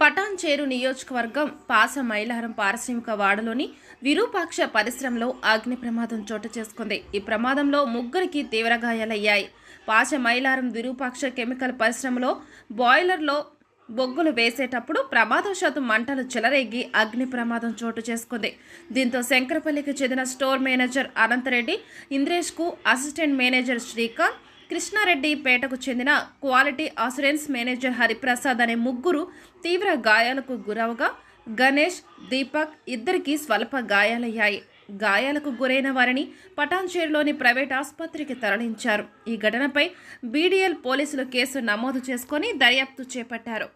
పటాన్చేరు నియోజకవర్గం పాసమైలారం పారిశ్రామిక వాడలోని విరూపాక్ష పరిశ్రమలో అగ్ని ప్రమాదం చోటు చేసుకుంది. ఈ ప్రమాదంలో ముగ్గురికి తీవ్ర గాయాలయ్యాయి. పాసమైలారం విరూపాక్ష కెమికల్ పరిశ్రమలో బాయిలర్లో బొగ్గులు వేసేటప్పుడు ప్రమాదవశాత్తు మంటలు చెలరేగి అగ్ని ప్రమాదం చోటు చేసుకుంది. దీంతో శంకరపల్లికి చెందిన స్టోర్ మేనేజర్ అనంతరెడ్డి, ఇంద్రేష్కు అసిస్టెంట్ మేనేజర్ శ్రీకాంత్, కృష్ణారెడ్డి పేటకు చెందిన క్వాలిటీ అసూరెన్స్ మేనేజర్ హరిప్రసాద్ అనే ముగ్గురు తీవ్ర గాయాలకు గురవగా గణేష్, దీపక్ ఇద్దరికి స్వల్ప గాయాలయ్యాయి. గాయాలకు గురైన వారిని పటాన్చేరులోని ప్రైవేట్ ఆసుపత్రికి తరలించారు. ఈ ఘటనపై బీడీఎల్ పోలీసులు కేసు నమోదు చేసుకొని దర్యాప్తు చేపట్టారు.